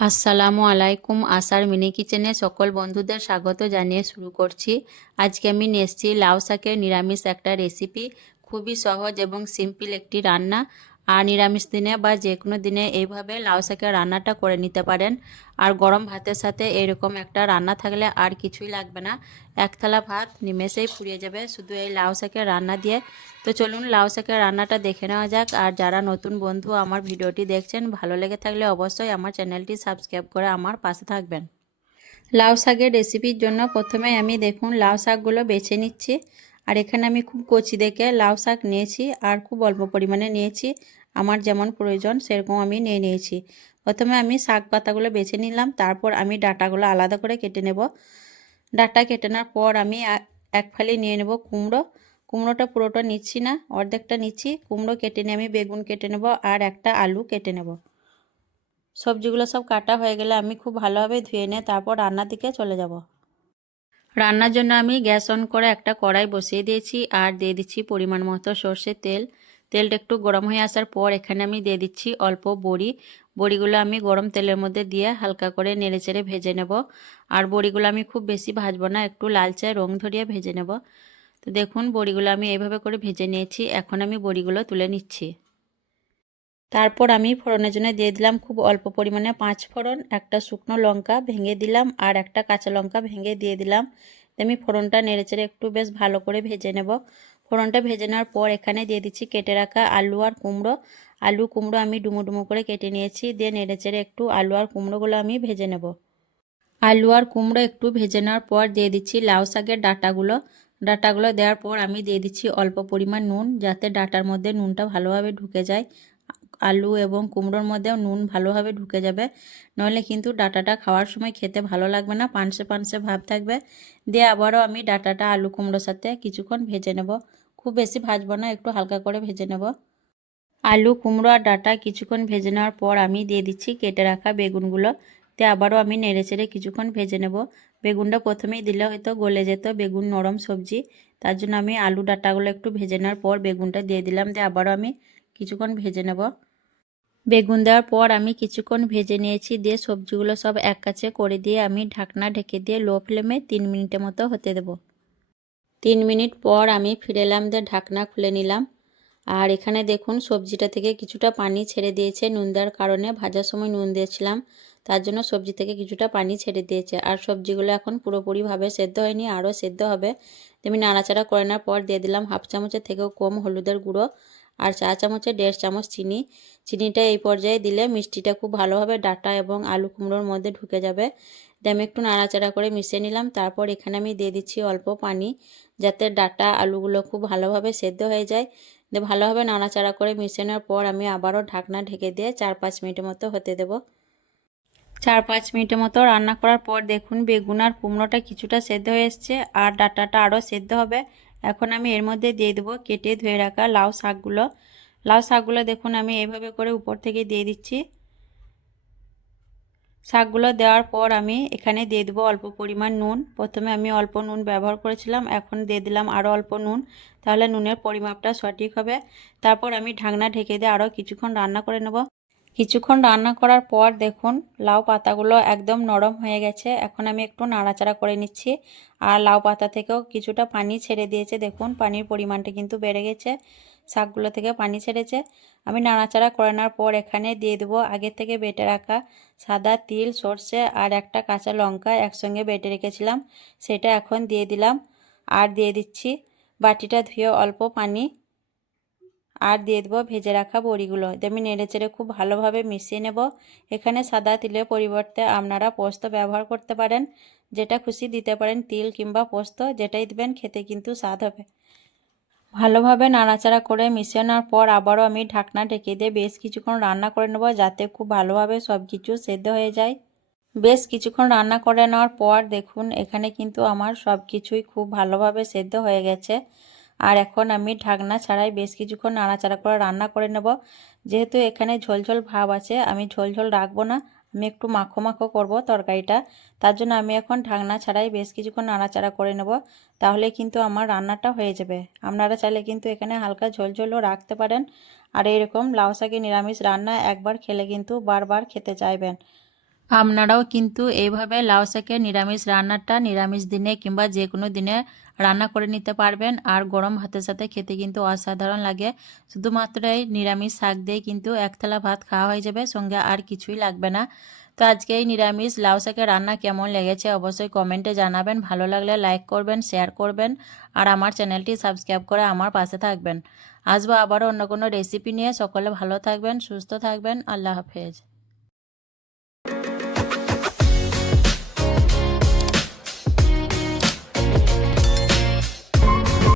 আসসালামু আলাইকুম। আশার মিনি কিচেনে সকল বন্ধুদের স্বাগত জানিয়ে শুরু করছি। আজকে আমি নিয়ে এসেছি লাউ শাকের নিরামিষ একটা রেসিপি। খুবই সহজ এবং সিম্পল একটি রান্না। আর নিরামিষ দিনে বা যে কোনো দিনে এইভাবে লাউ শাকের রান্নাটা করে নিতে পারেন। আর গরম ভাতের সাথে এরকম একটা রান্না থাকলে আর কিছুই লাগবে না। এক থালা ভাত নিমেষেই ফুরিয়ে যাবে শুধু এই লাউ শাকের রান্না দিয়ে। তো চলুন লাউ শাকের রান্নাটা দেখে নেওয়া যাক। আর যারা নতুন বন্ধু আমার ভিডিওটি দেখছেন, ভালো লেগে থাকলে অবশ্যই আমার চ্যানেলটি সাবস্ক্রাইব করে আমার পাশে থাকবেন। লাউ শাকের রেসিপির জন্য প্রথমে আমি দেখুন লাউ শাকগুলো বেছে নিচ্ছি। আর এখানে আমি খুব কচি দেখে লাউ শাক নিয়েছি আর খুব অল্প পরিমাণে নিয়েছি। আমার যেমন প্রয়োজন সেরকম আমি নিয়েছি। প্রথমে আমি শাক পাতাগুলো বেছে নিলাম, তারপর আমি ডাঁটাগুলো আলাদা করে কেটে নেব। ডাঁটা কেটে নেওয়ার পর আমি এক ফালি নিয়ে নেব কুমড়ো। কুমড়োটা পুরোটা নিচ্ছি না, অর্ধেকটা নিচ্ছি। কুমড়ো কেটে নিয়ে আমি বেগুন কেটে নেব আর একটা আলু কেটে নেব। সবজিগুলো সব কাটা হয়ে গেলে আমি খুব ভালোভাবে ধুয়ে নিয়ে তারপর রান্নার দিকে চলে যাব। রান্নার জন্য আমি গ্যাস অন করে একটা কড়াই বসিয়ে দিয়েছি আর দিয়ে দিচ্ছি পরিমাণ মতো সর্ষের তেল। তেলটা একটু গরম হয়ে আসার পর এখানে আমি দিয়ে দিচ্ছি অল্প বড়ি। বড়িগুলো আমি গরম তেলের মধ্যে দিয়ে হালকা করে নেড়েচেড়ে ভেজে নেব। আর বড়িগুলো আমি খুব বেশি ভাজবো না, একটু লালচে রং ধরিয়ে ভেজে নেব। তো দেখুন বড়িগুলো আমি এইভাবে করে ভেজে নিয়েছি। এখন আমি বড়িগুলো তুলে নিচ্ছি। তারপর আমি ফোড়নের জন্য দিয়ে দিলাম খুব অল্প পরিমাণে 5 ফোড়ন, একটা শুকনো লঙ্কা ভেঙে দিলাম আর একটা কাঁচা লঙ্কা ভেঙে দিয়ে দিলাম। আমি ফোড়নটা নেড়েচেড়ে একটু বেশ ভালো করে ভেজে নেব। ফোড়নটা ভেজে নেওয়ার পর এখানে দিয়ে দিচ্ছি কেটে রাখা আলু আর কুমড়ো। আলু কুমড়ো আমি ডুমো ডুমো করে কেটে নিয়েছি, দিয়ে নেড়েচেড়ে একটু আলু আর কুমড়োগুলো আমি ভেজে নেব। আলু আর কুমড়ো একটু ভেজে নেওয়ার পর দিয়ে দিচ্ছি লাউ শাকের ডাঁটাগুলো। ডাঁটাগুলো দেওয়ার পর আমি দিয়ে দিচ্ছি অল্প পরিমাণ নুন, যাতে ডাঁটার মধ্যে নুনটা ভালোভাবে ঢুকে যায়। আলু এবং কুমড়োর মধ্যেও নুন ভালোভাবে ঢুকে যাবে, নইলে কিন্তু ডাঁটাটা খাওয়ার সময় খেতে ভালো লাগবে না, পানসে পানসে ভাব থাকবে। দিয়ে আবারও আমি ডাঁটাটা আলু কুমড়োর সাথে কিছুক্ষণ ভেজে নেব। খুব বেশি ভাজবো না, একটু হালকা করে ভেজে নেব। আলু কুমড়ো আর ডাঁটা কিছুক্ষণ ভেজে নেওয়ার পর আমি দিয়ে দিচ্ছি কেটে রাখা বেগুনগুলো। তে আবারও আমি নেড়েচেড়ে কিছুক্ষণ ভেজে নেব। বেগুনটা প্রথমেই দিলে হয়তো গলে যেত, বেগুন নরম সবজি, তার জন্য আমি আলু ডাঁটাগুলো একটু ভেজে নেওয়ার পর বেগুনটা দিয়ে দিলাম। দিয়ে আবারও আমি কিছুক্ষণ ভেজে নেব। বেগুন দেওয়ার পর আমি কিছুক্ষণ ভেজে নিয়েছি। দিয়ে সবজিগুলো সব এক কাছে করে দিয়ে আমি ঢাকনা ঢেকে দিয়ে লো ফ্লেমে 3 মিনিটের মতো হতে দেব। 3 মিনিট পর আমি ফিরে এলাম, দিয়ে ঢাকনা খুলে নিলাম। আর এখানে দেখুন সবজিটা থেকে কিছুটা পানি ছেড়ে দিয়েছে নুন দেওয়ার কারণে। ভাজার সময় নুন দিয়েছিলাম, তার জন্য সবজি থেকে কিছুটা পানি ছেড়ে দিয়েছে। আর সবজিগুলো এখন পুরোপুরিভাবে সেদ্ধ হয়নি, আরও সেদ্ধ হবে। আমি নাড়াচাড়া করে নেওয়ার পর দিয়ে দিলাম হাফ চামচের থেকেও কম হলুদের গুঁড়ো আর চা চামচে 1.5 চামচ চিনি। চিনিটা এই পর্যায়ে দিলে মিষ্টিটা খুব ভালোভাবে ডাঁটা এবং আলু কুমড়োর মধ্যে ঢুকে যাবে। দিয়ে আমি একটু নাড়াচাড়া করে মিশিয়ে নিলাম। তারপর এখানে আমি দিয়ে দিচ্ছি অল্প পানি, যাতে ডাঁটা আলুগুলো খুব ভালোভাবে সেদ্ধ হয়ে যায়। দিয়ে ভালোভাবে নাড়াচাড়া করে মিশিয়ে নেওয়ার পর আমি আবারও ঢাকনা ঢেকে দিয়ে 4-5 মিনিটের মতো হতে দেব। 4-5 মিনিটের মতো রান্না করার পর দেখুন বেগুন আর কুমড়োটা কিছুটা সেদ্ধ হয়ে এসছে আর ডাঁটাটা আরও সেদ্ধ হবে। এখন আমি এর মধ্যে দিয়ে দেবো কেটে ধুয়ে রাখা লাউ শাকগুলো। লাউ শাকগুলো দেখুন আমি এইভাবে করে উপর থেকে দিয়ে দিচ্ছি। শাকগুলো দেওয়ার পর আমি এখানে দিয়ে দেবো অল্প পরিমাণ নুন। প্রথমে আমি অল্প নুন ব্যবহার করেছিলাম, এখন দিয়ে দিলাম আরও অল্প নুন, তাহলে নুনের পরিমাপটা সঠিক হবে। তারপর আমি ঢাকনা ঢেকে দিয়ে আরও কিছুক্ষণ রান্না করে নেব। কিছুক্ষণ রান্না করার পর দেখুন লাউ পাতাগুলো একদম নরম হয়ে গেছে। এখন আমি একটু নাড়াচাড়া করে নিচ্ছি। আর লাউ পাতা থেকেও কিছুটা পানি ছেড়ে দিয়েছে, দেখুন পানির পরিমাণটা কিন্তু বেড়ে গেছে, শাকগুলো থেকে পানি ছেড়েছে। আমি নাড়াচাড়া করে নেওয়ার পর এখানে দিয়ে দেবো আগে থেকে বেটে রাখা সাদা তিল, সর্ষে আর একটা কাঁচা লঙ্কা একসঙ্গে বেটে রেখেছিলাম, সেটা এখন দিয়ে দিলাম। আর দিয়ে দিচ্ছি বাটিটা ধুয়ে অল্প পানি, আর দিয়ে দেবো ভেজে রাখা বড়িগুলো। আমি নেড়েচেড়ে খুব ভালোভাবে মিশিয়ে নেব। এখানে সাদা তিলের পরিবর্তে আপনারা পোস্ত ব্যবহার করতে পারেন, যেটা খুশি দিতে পারেন, তিল কিংবা পোস্ত যেটাই দিবেন খেতে কিন্তু স্বাদ হবে। ভালোভাবে নাড়াচাড়া করে মিশিয়ে নেওয়ার পর আবারও আমি ঢাকনা ঢেকে দিয়ে বেশ কিছুক্ষণ রান্না করে নেব, যাতে খুব ভালোভাবে সব কিছু সেদ্ধ হয়ে যায়। বেশ কিছুক্ষণ রান্না করে নেওয়ার পর দেখুন এখানে কিন্তু আমার সব কিছুই খুব ভালোভাবে সেদ্ধ হয়ে গেছে। আর এখন আমি ঢাকনা ছাড়াই বেশ কিছুক্ষণ নাড়াচাড়া করে রান্না করে নেব। যেহেতু এখানে ঝোলঝোল ভাব আছে, আমি ঝোলঝোল রাখবো না, আমি একটু মাখো মাখো করব তরকারিটা, তার জন্য আমি এখন ঢাকনা ছাড়াই বেশ কিছুক্ষণ নাড়াচাড়া করে নেব। তাহলে কিন্তু আমার রান্নাটা হয়ে যাবে। আপনারা চাইলে কিন্তু এখানে হালকা ঝোলঝোলও রাখতে পারেন। আর এরকম লাউ শাকের নিরামিষ রান্না একবার খেলে কিন্তু বারবার খেতে চাইবেন। আপনারাও কিন্তু এইভাবে লাউ শাকের নিরামিষ রান্নাটা নিরামিষ দিনে কিংবা যে কোনো দিনে রান্না করে নিতে পারবেন। আর গরম ভাতের সাথে খেতে কিন্তু অসাধারণ লাগে। শুধুমাত্র এই নিরামিষ শাক দিয়ে কিন্তু এক থালা ভাত খাওয়া হয়ে যাবে, সঙ্গে আর কিছুই লাগবে না। তো আজকে এই নিরামিষ লাউ শাকের রান্না কেমন লেগেছে অবশ্যই কমেন্টে জানাবেন। ভালো লাগলে লাইক করবেন, শেয়ার করবেন আর আমার চ্যানেলটি সাবস্ক্রাইব করে আমার পাশে থাকবেন। আসবো আবারও অন্য কোনো রেসিপি নিয়ে। সকলে ভালো থাকবেন, সুস্থ থাকবেন। আল্লাহ হাফেজ।